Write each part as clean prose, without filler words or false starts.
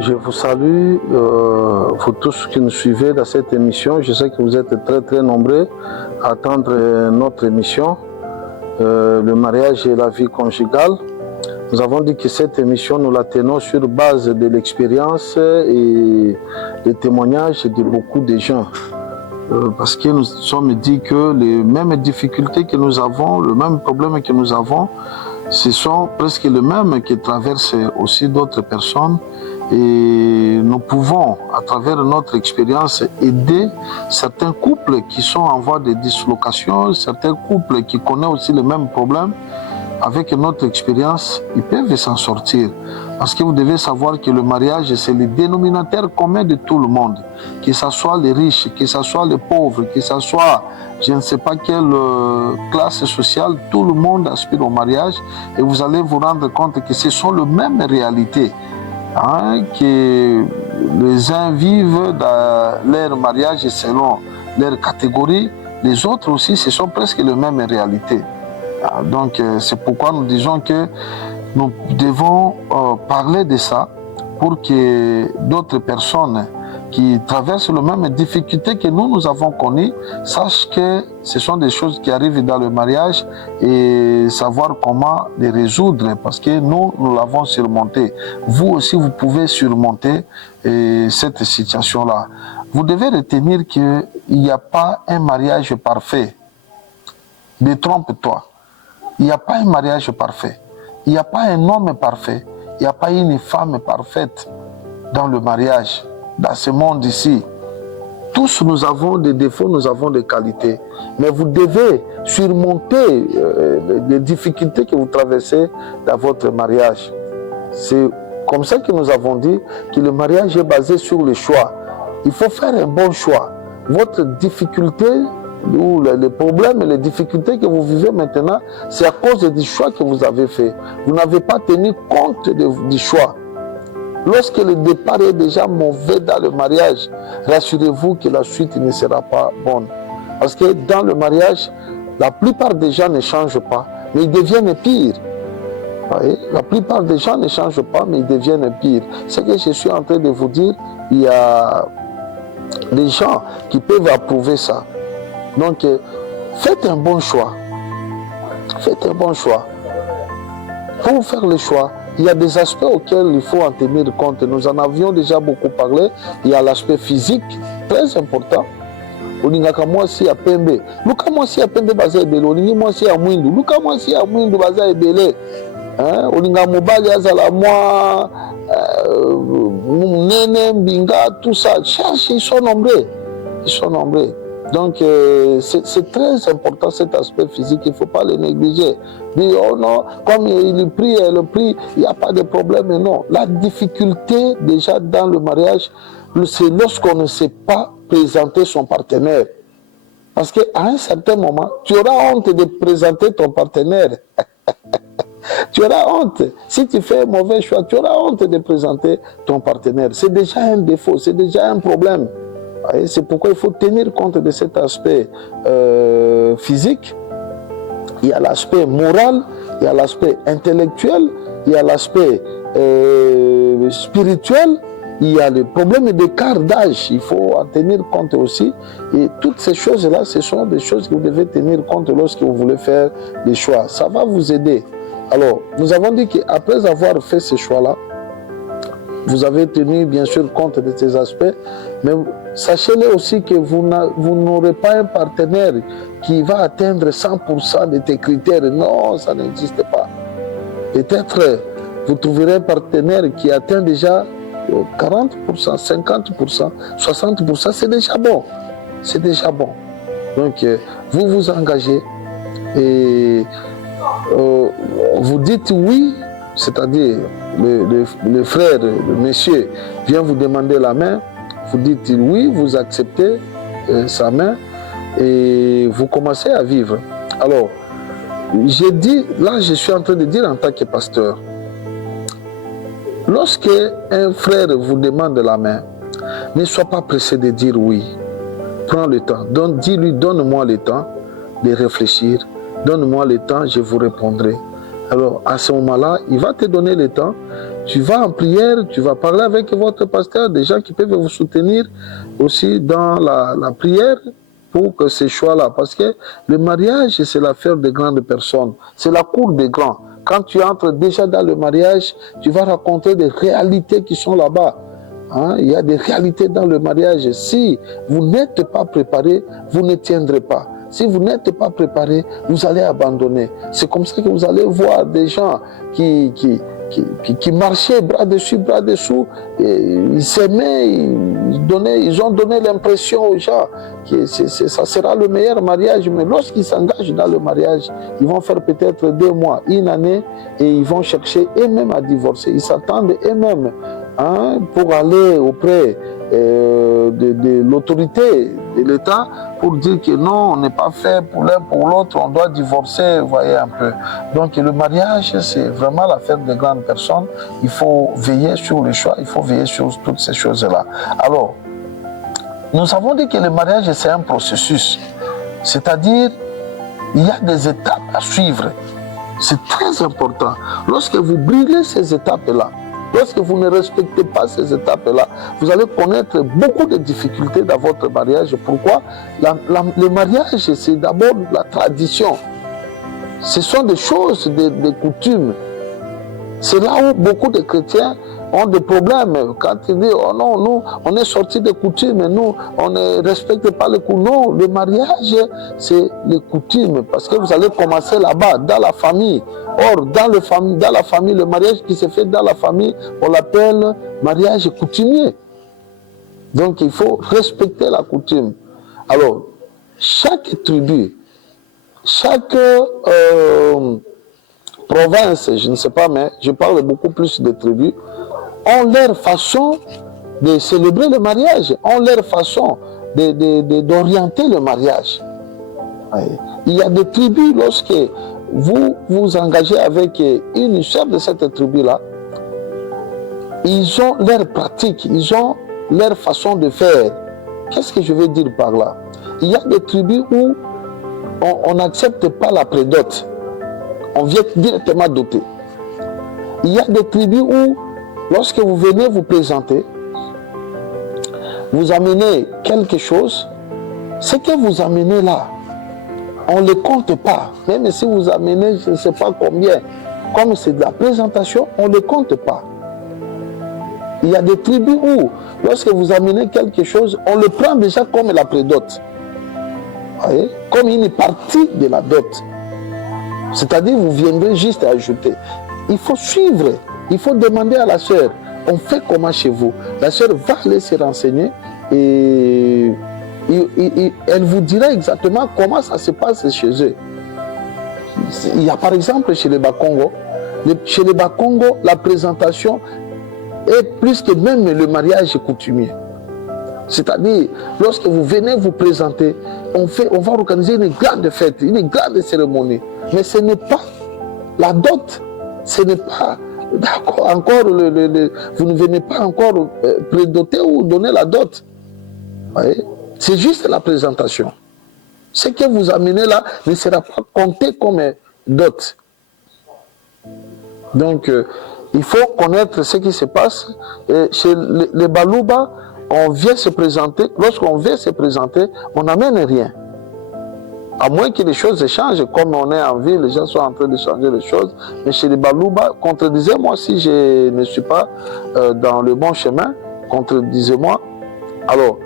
Je vous salue, vous tous qui nous suivez dans cette émission. Je sais que vous êtes très nombreux à attendre notre émission, le mariage et la vie conjugale. Nous avons dit que cette émission, nous la tenons sur base de l'expérience et des témoignages de beaucoup de gens. Parce que nous sommes dit que les mêmes difficultés que nous avons, le même problème que nous avons, ce sont presque les mêmes qui traversent aussi d'autres personnes. Et nous pouvons, à travers notre expérience, aider certains couples qui sont en voie de dislocation, certains couples qui connaissent aussi les mêmes problèmes. Avec notre expérience, ils peuvent s'en sortir. Parce que vous devez savoir que le mariage, c'est le dénominateur commun de tout le monde. Que ce soit les riches, que ce soit les pauvres, que ce soit je ne sais pas quelle classe sociale, tout le monde aspire au mariage. Et vous allez vous rendre compte que ce sont les mêmes réalités. Que les uns vivent dans leur mariage selon leur catégorie, les autres aussi, ce sont presque les mêmes réalités. Donc c'est pourquoi nous disons que nous devons parler de ça pour que d'autres personnes qui traversent les mêmes difficultés que nous avons connues sachent que ce sont des choses qui arrivent dans le mariage et savoir comment les résoudre parce que nous l'avons surmonté. Vous aussi, vous pouvez surmonter cette situation-là. Vous devez retenir qu'il n'y a pas un mariage parfait. Détrompe-toi. Il n'y a pas un mariage parfait. Il n'y a pas un homme parfait. Il n'y a pas une femme parfaite dans le mariage, dans ce monde ici. Tous nous avons des défauts, nous avons des qualités. Mais vous devez surmonter les difficultés que vous traversez dans votre mariage. C'est comme ça que nous avons dit que le mariage est basé sur le choix. Il faut faire un bon choix. Votre difficulté, ou les problèmes et les difficultés que vous vivez maintenant, c'est à cause du choix que vous avez fait. Vous n'avez pas tenu compte du choix. Lorsque le départ est déjà mauvais dans le mariage, rassurez-vous que la suite ne sera pas bonne. Parce que dans le mariage, la plupart des gens ne changent pas, mais ils deviennent pires. Voyez? La plupart des gens ne changent pas, mais ils deviennent pires. Ce que je suis en train de vous dire, il y a des gens qui peuvent approuver ça. Donc, faites un bon choix. Faites un bon choix. Pour faire le choix, il y a des aspects auxquels il faut en tenir compte. Nous en avions déjà beaucoup parlé. Il y a l'aspect physique, très important. Olingaka mwasi ya pembe. Luka mwasi ya pembe baza ebele. Olingi mwasi ya mwindu. Luka mwasi ya mwindu baza ebele. Olinga mobali azala mwa nene, mbinga, tout ça. Cherche, ils sont nombreux. Ils sont nombreux. Donc, c'est très important cet aspect physique, il ne faut pas le négliger. Dire, oh non, comme il prie, il n'y a pas de problème, mais non. La difficulté, déjà dans le mariage, c'est lorsqu'on ne sait pas présenter son partenaire. Parce qu'à un certain moment, tu auras honte de présenter ton partenaire. Tu auras honte. Si tu fais un mauvais choix, tu auras honte de présenter ton partenaire. C'est déjà un défaut, c'est déjà un problème. C'est pourquoi il faut tenir compte de cet aspect physique. Il y a l'aspect moral, il y a l'aspect intellectuel, il y a l'aspect spirituel, il y a le problème d'écart d'âge. Il faut en tenir compte aussi. Et toutes ces choses-là, ce sont des choses que vous devez tenir compte lorsque vous voulez faire des choix. Ça va vous aider. Alors, nous avons dit qu'après avoir fait ces choix-là, vous avez tenu bien sûr compte de ces aspects, mais sachez-le aussi que vous n'aurez pas un partenaire qui va atteindre 100% de tes critères. Non, ça n'existe pas. Peut-être vous trouverez un partenaire qui atteint déjà 40%, 50%, 60%, c'est déjà bon. C'est déjà bon. Donc, vous vous engagez et vous dites oui, c'est-à-dire le frère, le monsieur vient vous demander la main, vous dites oui, vous acceptez sa main et vous commencez à vivre. Alors, j'ai dit, là je suis en train de dire en tant que pasteur, lorsque un frère vous demande la main, ne sois pas pressé de dire oui. Prends le temps. Dis-lui, donne-moi le temps de réfléchir. Donne-moi le temps, je vous répondrai. Alors, à ce moment-là, il va te donner le temps. Tu vas en prière, tu vas parler avec votre pasteur, des gens qui peuvent vous soutenir aussi dans la prière pour que ces choix-là. Parce que le mariage, c'est l'affaire de grandes personnes. C'est la cour des grands. Quand tu entres déjà dans le mariage, tu vas rencontrer des réalités qui sont là-bas. Hein? Il y a des réalités dans le mariage. Si vous n'êtes pas préparé, vous ne tiendrez pas. Si vous n'êtes pas préparé, vous allez abandonner. C'est comme ça que vous allez voir des gens qui marchaient bras dessus, bras dessous, ils s'aimaient, ils ont donné l'impression aux gens que ça sera le meilleur mariage. Mais lorsqu'ils s'engagent dans le mariage, ils vont faire peut-être 2 mois, 1 année, et ils vont chercher eux-mêmes à divorcer. Ils s'attendent eux-mêmes pour aller auprès de l'autorité de l'État pour dire que non, on n'est pas fait pour l'un pour l'autre, on doit divorcer, vous voyez un peu. Donc le mariage, c'est vraiment l'affaire de grandes personnes. Il faut veiller sur les choix, il faut veiller sur toutes ces choses-là. Alors, nous avons dit que le mariage, c'est un processus. C'est-à-dire, il y a des étapes à suivre. C'est très important. Lorsque vous brûlez ces étapes-là, lorsque vous ne respectez pas ces étapes-là, vous allez connaître beaucoup de difficultés dans votre mariage. Pourquoi? Le mariage, c'est d'abord la tradition. Ce sont des choses, des coutumes. C'est là où beaucoup de chrétiens ont des problèmes. Quand ils disent, oh non, nous, on est sortis des coutumes, nous, on ne respecte pas les coutumes. Non, le mariage, c'est les coutumes. Parce que vous allez commencer là-bas, dans la famille. Or, dans la famille, le mariage qui se fait dans la famille, on l'appelle mariage coutumier. Donc, il faut respecter la coutume. Alors, chaque tribu, chaque province, je ne sais pas, mais je parle beaucoup plus de tribus, ont leur façon de célébrer le mariage, ont leur façon d'orienter le mariage. Il y a des tribus, lorsque vous vous engagez avec une chef de cette tribu-là, ils ont leur pratique, ils ont leur façon de faire. Qu'est-ce que je veux dire par là? Il y a des tribus où on n'accepte pas la prédote, on vient directement doter. Il y a des tribus où, lorsque vous venez vous présenter, vous amenez quelque chose, ce que vous amenez là, on ne le compte pas. Même si vous amenez, je ne sais pas combien, comme c'est de la présentation, on ne le compte pas. Il y a des tribus où, lorsque vous amenez quelque chose, on le prend déjà comme la prédote. Voyez? Comme une partie de la dot. C'est-à-dire, vous viendrez juste ajouter. Il faut suivre, il faut demander à la sœur, on fait comment chez vous? La sœur va aller se renseigner et elle vous dira exactement comment ça se passe chez eux. Il y a par exemple chez les Bakongo, chez les Bakongo, la présentation est plus que même le mariage coutumier. C'est-à-dire, lorsque vous venez vous présenter, on va organiser une grande fête, une grande cérémonie. Mais ce n'est pas la dot, ce n'est pas encore, vous ne venez pas encore prédoter ou donner la dot. C'est juste la présentation. Ce que vous amenez là ne sera pas compté comme dot. Donc, il faut connaître ce qui se passe. Et chez les Balouba, on vient se présenter. Lorsqu'on vient se présenter, on n'amène rien. À moins que les choses changent, comme on est en ville, les gens sont en train de changer les choses. Mais chez les Balouba, contredisez-moi si je ne suis pas dans le bon chemin, contredisez-moi. Alors,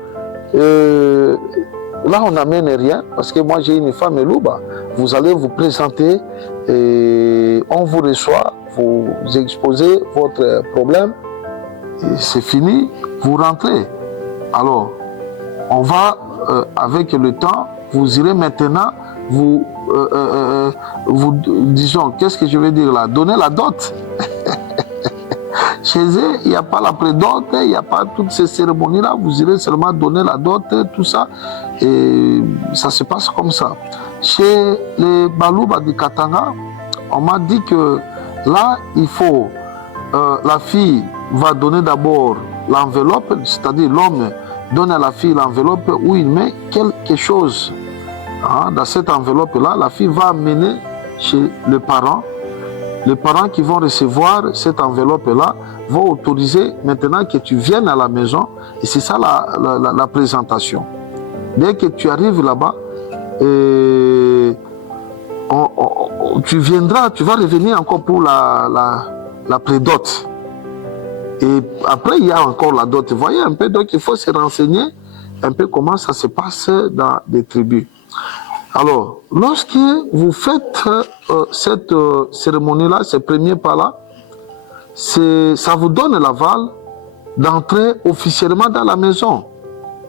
là, on n'amène rien, parce que moi, j'ai une femme Louba. Vous allez vous présenter, et on vous reçoit, vous exposez votre problème, et c'est fini, vous rentrez. Alors, on va, avec le temps, vous irez maintenant, disons, qu'est-ce que je veux dire là? Donner la dot. Chez eux, il n'y a pas la prédote, il n'y a pas toutes ces cérémonies-là. Vous irez seulement donner la dot, tout ça. Et ça se passe comme ça. Chez les Balouba du Katanga, on m'a dit que là, il faut... la fille va donner d'abord l'enveloppe, c'est-à-dire l'homme donne à la fille l'enveloppe où il met quelque chose. Dans cette enveloppe-là, la fille va amener chez le parent les parents qui vont recevoir cette enveloppe-là vont autoriser maintenant que tu viennes à la maison. Et c'est ça la présentation. Dès que tu arrives là-bas, tu viendras, tu vas revenir encore pour la prédot. Et après, il y a encore la dot. Vous voyez un peu, donc il faut se renseigner un peu comment ça se passe dans des tribus. Alors, lorsque vous faites cette cérémonie-là, ce premier pas-là, ça vous donne l'aval d'entrer officiellement dans la maison,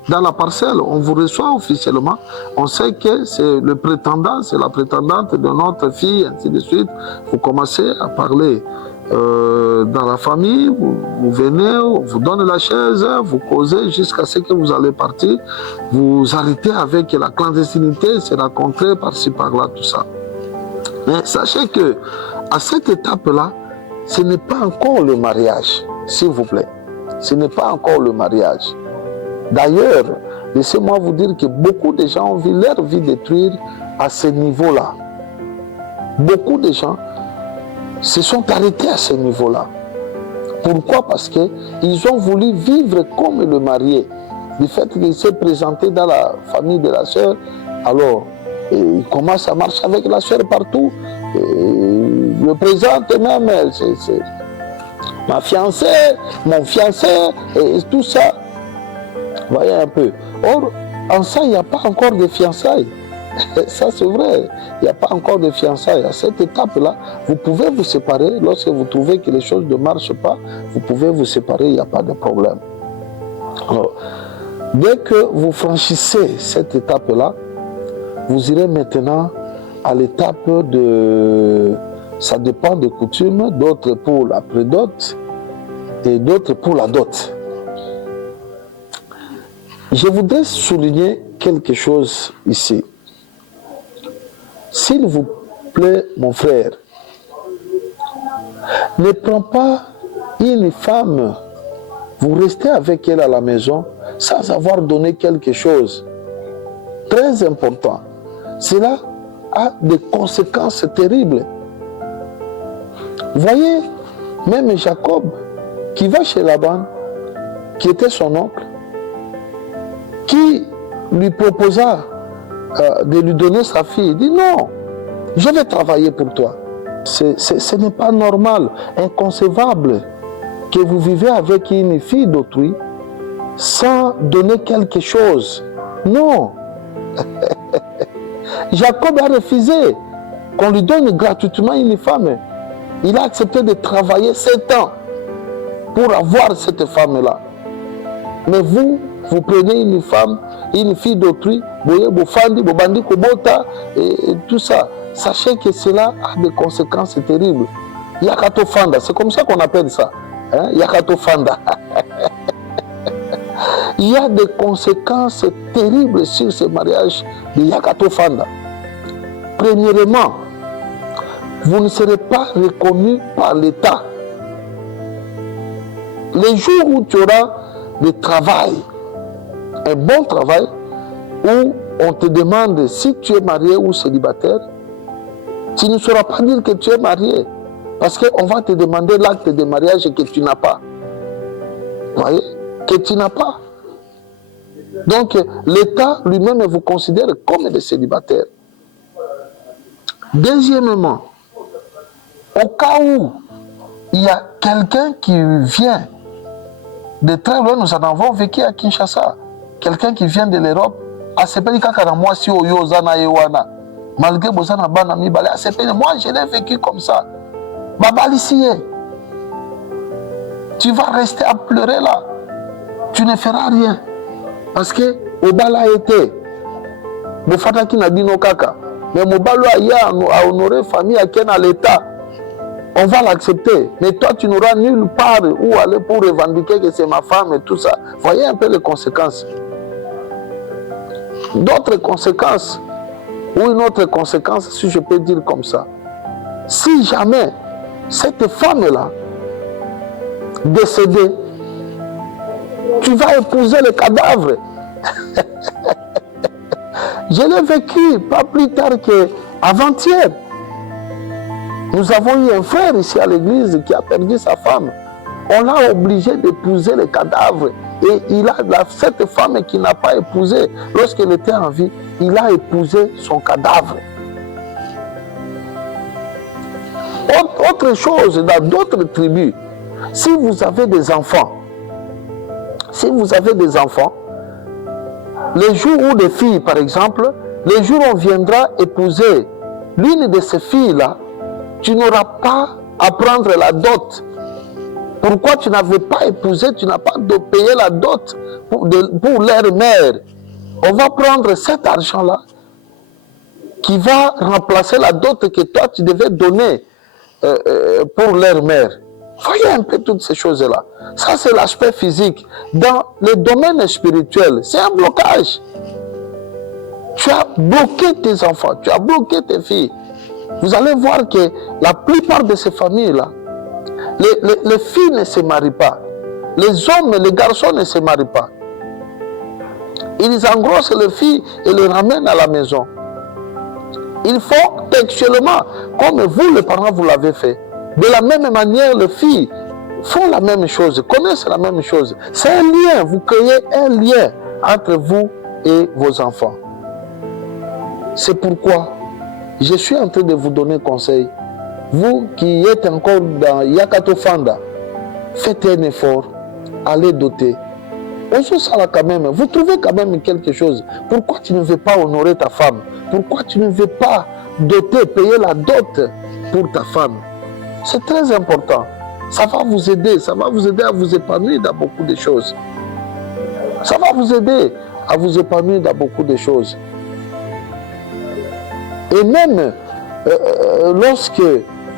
dans la parcelle. On vous reçoit officiellement. On sait que c'est le prétendant, c'est la prétendante de notre fille, ainsi de suite. Vous commencez à parler dans la famille, vous venez, on vous donne la chaise, vous causez jusqu'à ce que vous allez partir. Vous arrêtez avec la clandestinité, se rencontrer par-ci, par-là, tout ça. Mais sachez que à cette étape-là, ce n'est pas encore le mariage, s'il vous plaît. Ce n'est pas encore le mariage. D'ailleurs, laissez-moi vous dire que beaucoup de gens ont vu leur vie détruire à ce niveau-là. Beaucoup de gens se sont arrêtés à ce niveau-là. Pourquoi? Parce qu'ils ont voulu vivre comme le marié. Du fait qu'il s'est présenté dans la famille de la sœur, alors il commence à marcher avec la sœur partout. Le présente même, c'est ma fiancée, mon fiancé, et tout ça. Vous voyez un peu. Or, en ça, il n'y a pas encore de fiançailles. Ça, c'est vrai. Il n'y a pas encore de fiançailles. À cette étape-là, vous pouvez vous séparer. Lorsque vous trouvez que les choses ne marchent pas, vous pouvez vous séparer, il n'y a pas de problème. Alors, dès que vous franchissez cette étape-là, vous irez maintenant à l'étape de... Ça dépend des coutumes, d'autres pour la prédot et d'autres pour la dot. Je voudrais souligner quelque chose ici. S'il vous plaît, mon frère, ne prends pas une femme, vous restez avec elle à la maison sans avoir donné quelque chose. Très important. Cela a des conséquences terribles. Voyez, même Jacob, qui va chez Laban, qui était son oncle, qui lui proposa de lui donner sa fille, il dit non, je vais travailler pour toi. Ce n'est pas normal, inconcevable que vous vivez avec une fille d'autrui sans donner quelque chose. Non. Jacob a refusé qu'on lui donne gratuitement une femme. Il a accepté de travailler 7 ans pour avoir cette femme-là. Mais vous prenez une femme, une fille d'autrui, et tout ça. Sachez que cela a des conséquences terribles. Yakatofanda, c'est comme ça qu'on appelle ça. Hein? Yakatofanda. Il y a des conséquences terribles sur ce mariage de Yakatofanda. Premièrement, vous ne serez pas reconnu par l'État. Les jours où tu auras le travail, un bon travail, où on te demande si tu es marié ou célibataire, tu ne sauras pas dire que tu es marié, parce qu'on va te demander l'acte de mariage que tu n'as pas. Vous voyez? Que tu n'as pas. Donc, l'État lui-même vous considère comme des célibataires. Deuxièmement, au cas où il y a quelqu'un qui vient de très loin, nous en avons vécu à Kinshasa, quelqu'un qui vient de l'Europe, malgré moi je l'ai vécu comme ça. Tu vas rester à pleurer là, tu ne feras rien, parce que Obala a été Bofataki Nabino Kaka, mais Mobalo a honoré famille à Ken à l'État. On va l'accepter. Mais toi, tu n'auras nulle part où aller pour revendiquer que c'est ma femme et tout ça. Voyez un peu les conséquences. D'autres conséquences, ou une autre conséquence, si je peux dire comme ça. Si jamais cette femme-là, décédée, tu vas épouser le cadavre. Je l'ai vécu pas plus tard qu'avant-hier. Nous avons eu un frère ici à l'église qui a perdu sa femme. On l'a obligé d'épouser le cadavre. Et cette femme qui n'a pas épousé, lorsqu'elle était en vie, il a épousé son cadavre. Autre chose, dans d'autres tribus, si vous avez des enfants, les jours où des filles, par exemple, les jours où on viendra épouser l'une de ces filles-là, tu n'auras pas à prendre la dot. Pourquoi tu n'avais pas épousé, tu n'as pas de payer la dot pour leur mère. On va prendre cet argent-là qui va remplacer la dot que toi tu devais donner pour leur mère. Voyez un peu toutes ces choses-là. Ça, c'est l'aspect physique. Dans le domaine spirituel, c'est un blocage. Tu as bloqué tes enfants, tu as bloqué tes filles. Vous allez voir que la plupart de ces familles-là, les filles ne se marient pas. Les hommes et les garçons ne se marient pas. Ils engrossent les filles et les ramènent à la maison. Il faut textuellement, comme vous les parents vous l'avez fait, de la même manière les filles font la même chose, connaissent la même chose. C'est un lien, vous créez un lien entre vous et vos enfants. C'est pourquoi je suis en train de vous donner conseil. Vous qui êtes encore dans Yakato Fanda, faites un effort, allez doter. Quand même, vous trouvez quand même quelque chose. Pourquoi tu ne veux pas honorer ta femme? Pourquoi tu ne veux pas doter, payer la dot pour ta femme? C'est très important. Ça va vous aider à vous épanouir dans beaucoup de choses. Ça va vous aider à vous épanouir dans beaucoup de choses. Et même lorsque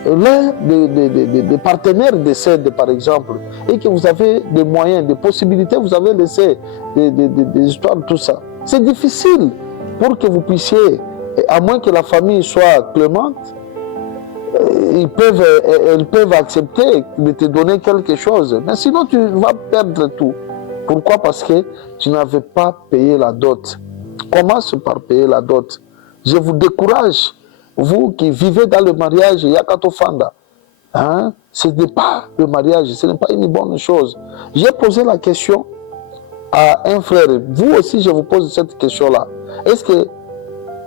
l'un des partenaires décède, par exemple, et que vous avez des moyens, des possibilités, vous avez laissé des histoires, tout ça. C'est difficile pour que vous puissiez, à moins que la famille soit clémente, elles peuvent accepter de te donner quelque chose. Mais sinon, tu vas perdre tout. Pourquoi? Parce que tu n'avais pas payé la dot. Commence par payer la dot. Je vous décourage, vous qui vivez dans le mariage Yakato Fanda, ce n'est pas le mariage, ce n'est pas une bonne chose. J'ai posé la question à un frère, vous aussi je vous pose cette question-là. Est-ce que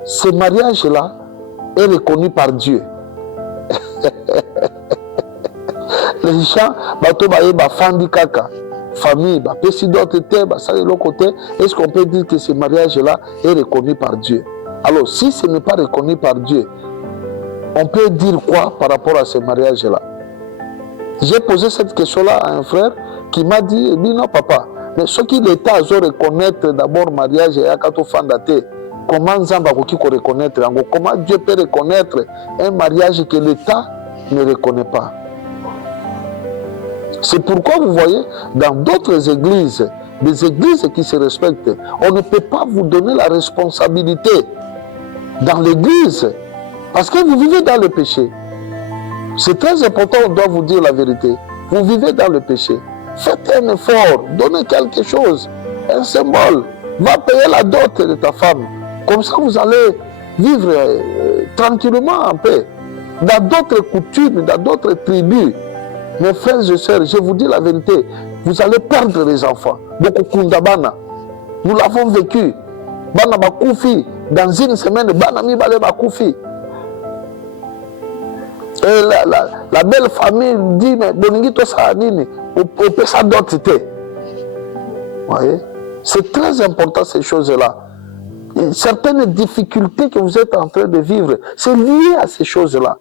ce mariage-là est reconnu par Dieu? Les gens, fandi kaka, famille, est-ce qu'on peut dire que ce mariage-là est reconnu par Dieu? Alors, si ce n'est pas reconnu par Dieu, on peut dire quoi par rapport à ce mariage-là? J'ai posé cette question-là à un frère qui m'a dit, non papa, mais ce qui l'État a reconnaître d'abord le mariage et Yakato Fandate, comment Zamba peut reconnaître, comment Dieu peut reconnaître un mariage que l'État ne reconnaît pas? C'est pourquoi vous voyez, dans d'autres églises, des églises qui se respectent, on ne peut pas vous donner la responsabilité dans l'église, parce que vous vivez dans le péché. C'est très important, on doit vous dire la vérité. Vous vivez dans le péché. Faites un effort, donnez quelque chose, un symbole. Va payer la dot de ta femme. Comme ça, vous allez vivre tranquillement en paix. Dans d'autres coutumes, dans d'autres tribus, mes frères et sœurs, je vous dis la vérité, vous allez perdre les enfants. Nous l'avons vécu. Bana bakufi, dans une semaine, bana mi bale bakufi. Et la belle famille dit, mais boningito sa nini, au pesa d'autres. Voyez, c'est très important ces choses-là. Certaines difficultés que vous êtes en train de vivre, c'est lié à ces choses-là.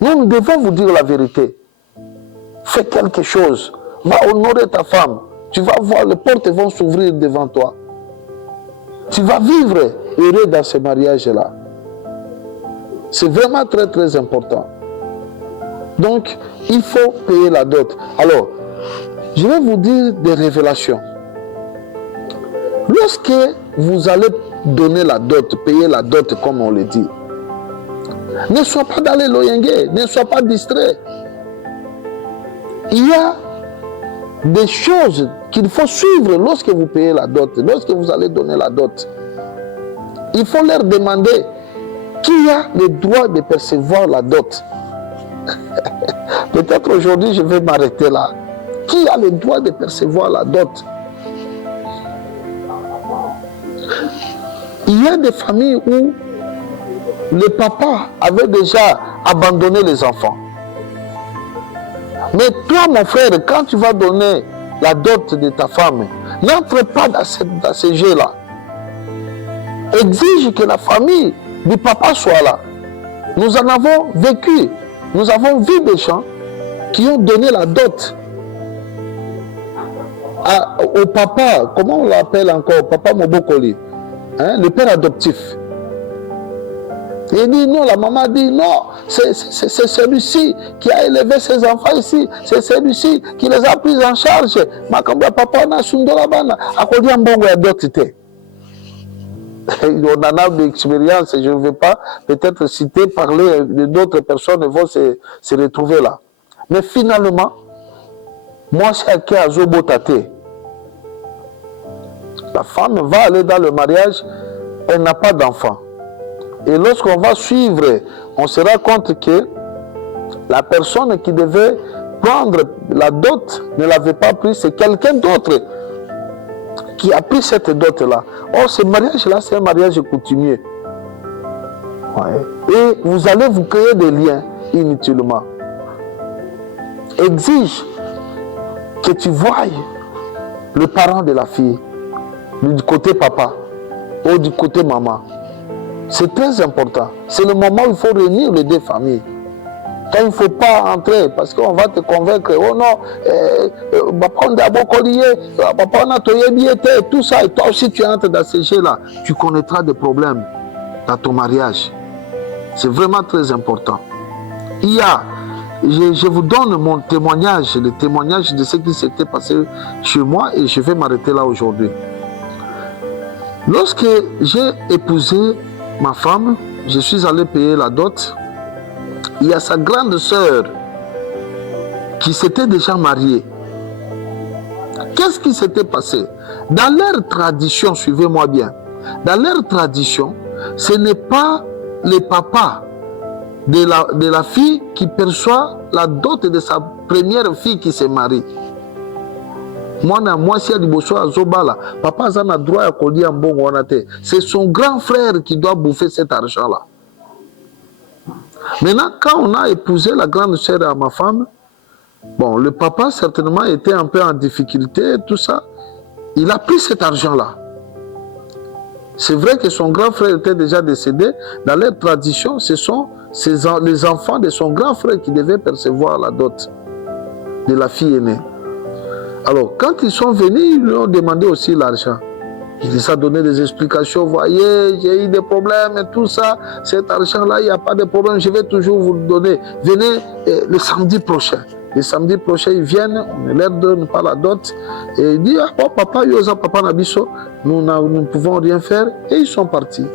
Nous devons vous dire la vérité. Fais quelque chose. Va honorer ta femme. Tu vas voir, les portes vont s'ouvrir devant toi. Tu vas vivre heureux dans ce mariage-là. C'est vraiment très très important. Donc, il faut payer la dot. Alors, je vais vous dire des révélations. Lorsque vous allez donner la dot, payer la dot comme on le dit, ne sois pas dans les loyengues, ne sois pas distrait. Il y a des choses qu'il faut suivre lorsque vous payez la dot, lorsque vous allez donner la dot. Il faut leur demander qui a le droit de percevoir la dot. Peut-être aujourd'hui, je vais m'arrêter là. Qui a le droit de percevoir la dot? Il y a des familles où le papa avait déjà abandonné les enfants. Mais toi, mon frère, quand tu vas donner la dot de ta femme, n'entre pas dans ce jeu-là. Exige que la famille du papa soit là. Nous en avons vécu. Nous avons vu des gens qui ont donné la dot au papa, comment on l'appelle encore, papa Mobokoli, hein, le père adoptif. Il dit non, la maman dit non, c'est celui-ci qui a élevé ses enfants ici, c'est celui-ci qui les a pris en charge. Makamba papa na sundora bana, akodi ambongo ya dotité. On en a d'expérience, je ne vais pas peut-être citer, parler d'autres personnes vont se retrouver là. Mais finalement, moi c'est à Zobotate. La femme va aller dans le mariage, elle n'a pas d'enfant. Et lorsqu'on va suivre, on se rend compte que la personne qui devait prendre la dot ne l'avait pas pris, c'est quelqu'un d'autre qui a pris cette dot-là. Or, ce mariage-là, c'est un mariage coutumier. Ouais. Et vous allez vous créer des liens inutilement. Exige que tu voies le parent de la fille, du côté papa ou du côté maman. C'est très important. C'est le moment où il faut réunir les deux familles. Quand il ne faut pas entrer, parce qu'on va te convaincre, oh non, papa on a beaucoup lié, papa on a toyé biété, tout ça, et toi aussi tu entres dans ces jeux-là, tu connaîtras des problèmes dans ton mariage. C'est vraiment très important. Il y a, je vous donne mon témoignage, le témoignage de ce qui s'était passé chez moi, et je vais m'arrêter là aujourd'hui. Lorsque j'ai épousé ma femme, je suis allé payer la dot. Il y a sa grande sœur qui s'était déjà mariée. Qu'est-ce qui s'était passé? Dans leur tradition, suivez-moi bien, dans leur tradition, ce n'est pas le papa de la fille qui perçoit la dot de sa première fille qui se marie. Papa a droit à coller un bon. C'est son grand frère qui doit bouffer cet argent-là. Maintenant, quand on a épousé la grande sœur à ma femme, bon, le papa certainement était un peu en difficulté, tout ça. Il a pris cet argent-là. C'est vrai que son grand frère était déjà décédé. Dans leur tradition, ce sont les enfants de son grand frère qui devaient percevoir la dot de la fille aînée. Alors, quand ils sont venus, ils lui ont demandé aussi l'argent. Il les a donné des explications. Voyez, j'ai eu des problèmes et tout ça. Cet argent-là, il n'y a pas de problème. Je vais toujours vous le donner. Venez le samedi prochain. Le samedi prochain, ils viennent. On ne leur donne pas la dot. Et ils disent, ah, oh, papa, yosa, papa, nabiso. Nous ne pouvons rien faire. Et ils sont partis.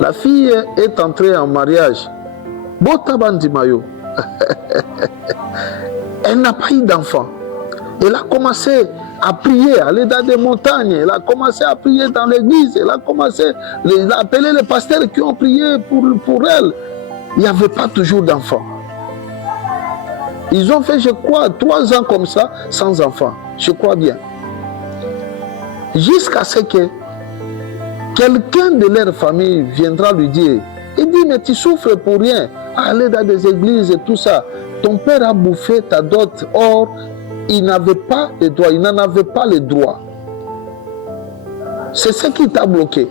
La fille est entrée en mariage. Botabandi mayo. Elle n'a pas eu d'enfant. Elle a commencé à prier, aller dans des montagnes. Elle a commencé à prier dans l'église. Elle a commencé à appeler les pasteurs qui ont prié pour elle. Il n'y avait pas toujours d'enfants. Ils ont fait, je crois, 3 ans comme ça, sans enfants. Je crois bien. Jusqu'à ce que quelqu'un de leur famille viendra lui dire, il dit, mais tu souffres pour rien. Aller dans des églises et tout ça. Ton père a bouffé ta dot. Or, il n'avait pas les droits. Il n'en avait pas les droits. C'est ce qui t'a bloqué.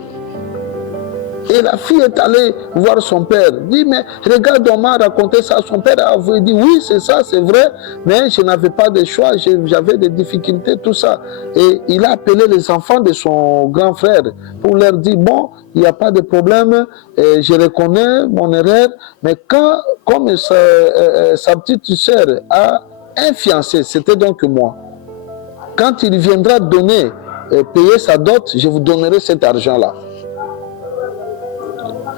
Et la fille est allée voir son père. Dit, mais regarde, on m'a raconté ça. Son père a dit, oui, c'est ça, c'est vrai. Mais je n'avais pas de choix. J'avais des difficultés, tout ça. Et il a appelé les enfants de son grand frère pour leur dire, bon, il n'y a pas de problème. Je reconnais mon erreur. Mais comme sa petite sœur a un fiancé, c'était donc moi. Quand il viendra donner, payer sa dot, je vous donnerai cet argent-là.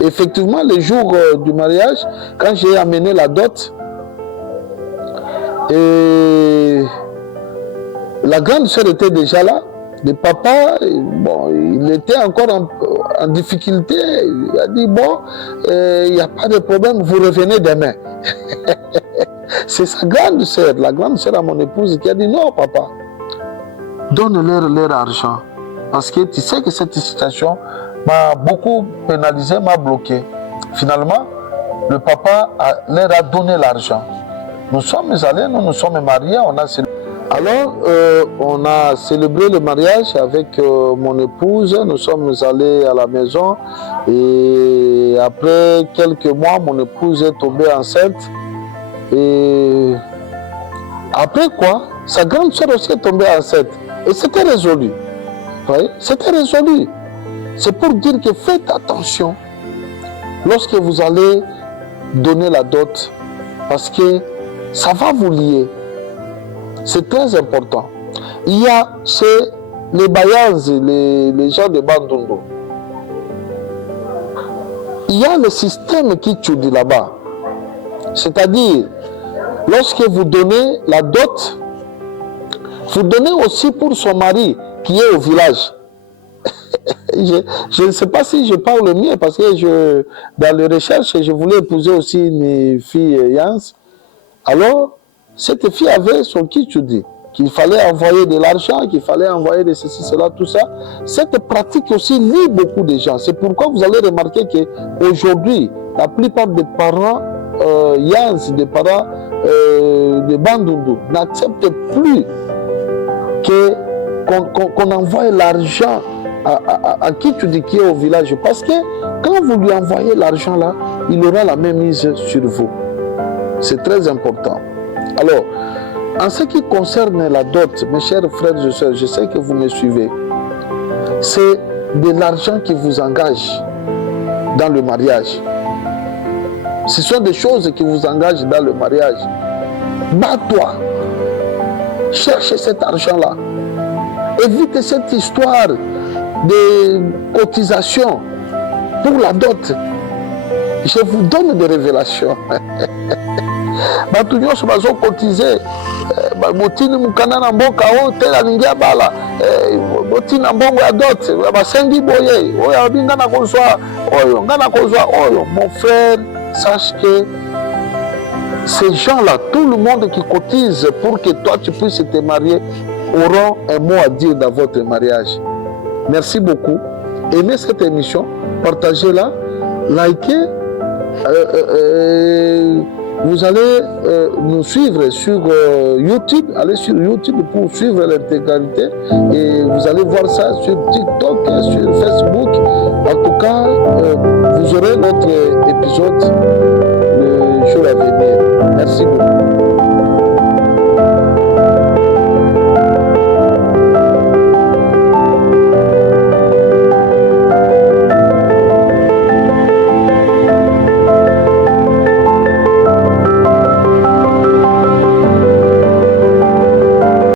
Effectivement, le jour du mariage, quand j'ai amené la dot, et la grande sœur était déjà là, Le papa, bon, il était encore en difficulté. Il a dit, bon, il n'y a pas de problème, vous revenez demain. C'est sa grande sœur, la grande sœur à mon épouse, qui a dit, non, papa, donne-leur leur argent. Parce que tu sais que cette situation m'a beaucoup pénalisé, m'a bloqué. Finalement, le papa leur a donné l'argent. Nous sommes allés, nous nous sommes mariés, on a célébré. Alors, on a célébré le mariage avec mon épouse, nous sommes allés à la maison et après quelques mois, mon épouse est tombée enceinte et après quoi, sa grande soeur aussi est tombée enceinte et c'était résolu. Vous voyez, c'était résolu. C'est pour dire que faites attention lorsque vous allez donner la dot parce que ça va vous lier. C'est très important. Il y a chez les Bayanzi, les gens de Bandundu, il y a le système qui tue là-bas. C'est-à-dire, lorsque vous donnez la dot, vous donnez aussi pour son mari qui est au village. Je ne sais pas si je parle mieux parce que dans les recherches, je voulais épouser aussi une fille Yans. Alors, cette fille avait son kitchudi, qu'il fallait envoyer de l'argent, qu'il fallait envoyer de ceci, cela, tout ça. Cette pratique aussi lie beaucoup de gens. C'est pourquoi vous allez remarquer qu'aujourd'hui, la plupart des parents Yans, des parents de Bandundu, n'acceptent plus qu'on envoie l'argent à kitchudi qui est au village. Parce que quand vous lui envoyez l'argent là, il aura la même mise sur vous. C'est très important. Alors, en ce qui concerne la dot, mes chers frères et sœurs, je sais que vous me suivez, c'est de l'argent qui vous engage dans le mariage. Ce sont des choses qui vous engagent dans le mariage. Bats-toi, cherche cet argent-là. Évite cette histoire de cotisation pour la dot. Je vous donne des révélations. Batu nyonso bazo cotiser botini mukana na mboka o tela ningia bala botini mbongo ya dot basengi boye oyo abinga na kozwa oyo ngana kozwa oyo. Mon frère, sache que ces gens-là, tout le monde qui cotise pour que toi tu puisses te marier auront un mot à dire dans votre mariage. Merci beaucoup. Aimez cette émission, partagez-la, likez. Vous allez nous suivre sur YouTube, allez sur YouTube pour suivre l'intégralité et vous allez voir ça sur TikTok, sur Facebook. En tout cas, vous aurez notre épisode le jour à venir. Merci beaucoup.